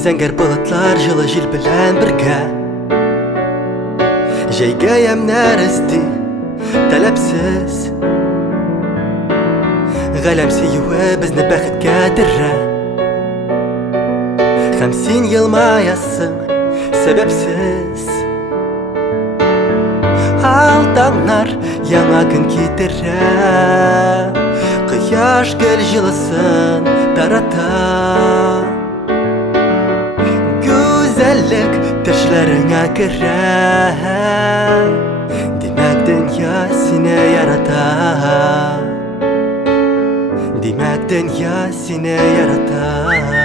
Zəngər bulutlar жылы жил белән бергә Җәйгә ямнар өсти таләпсез Галәм сөюе безне бәхеткә дәрә Һәм син елмаясың сәбәпсез Алтаңнар яңа көн китерә Кояш гөл җылысын тарата Güzellik төшләреңә керә Димәк дөнья сине ярата Димәк дөнья сине ярата